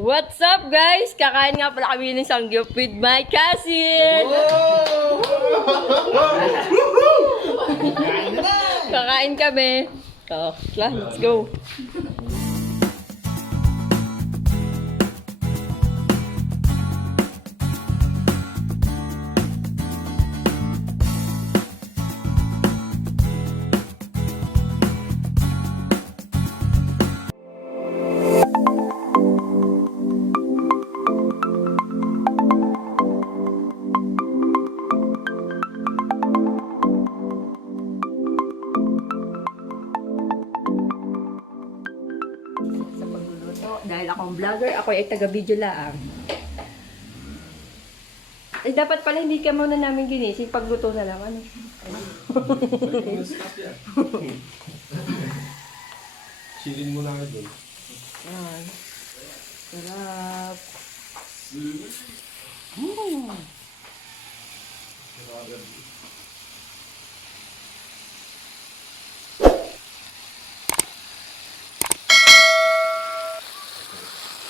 What's up guys? Kakain nga pala kami ng Samgyup with my cousin! Kakain kami. So, let's go. Dahil akong vlogger, ako ay taga-video lang. Eh, dapat pala hindi ka muna namin ginising. Pagluto na lang. Ano? Chilling mo na nga doon. Yan. Sarap.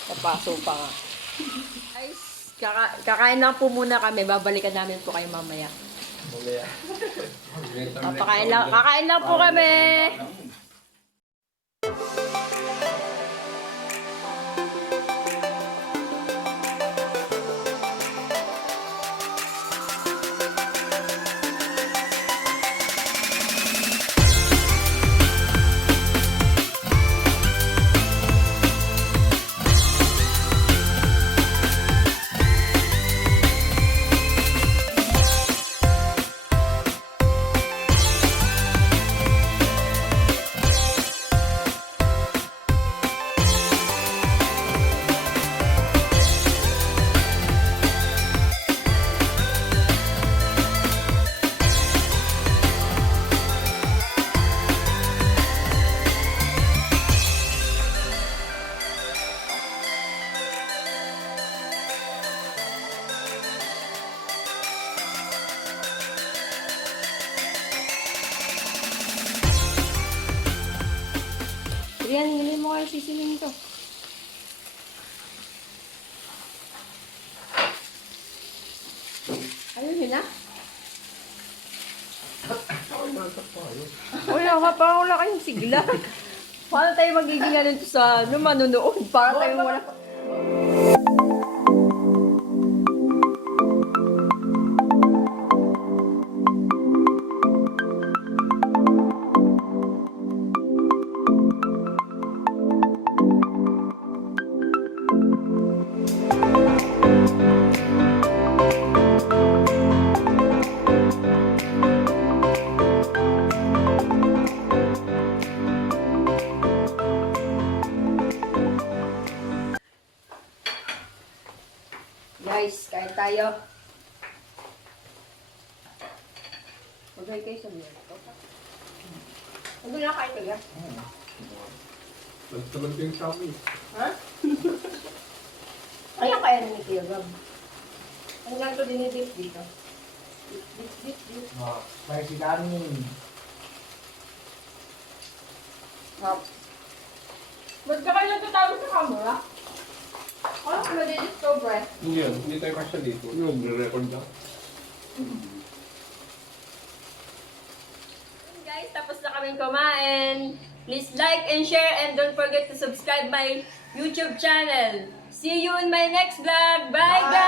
Papaso pa nga. Guys, kakain lang po muna kami. Babalikan namin po kayo mamaya. Kakain lang po kami. Yan, hindi mo kayo sisiling ito. Ayun yun na. Wala kayong sigla. Paano tayo magiging ganun sa manunood? Para tayong wala. Guys, kain tayo. Magay kayo sa mga. Ano na kain kayo? Nagtalag yung shopping. Ha? Kaya kaya na ni Kuya Gab. Ang lang ito dinidip dito. Dip. Spicy kanin. Ba't ka kayo nagtatawag sa camera? Ano ka nadidip to, Brett? Hindi yan, hindi tayo kasya dito. Yung nag-record lang. Guys, tapos na kaming kumain. Please like and share and don't forget to subscribe my YouTube channel. See you in my next vlog. Bye guys!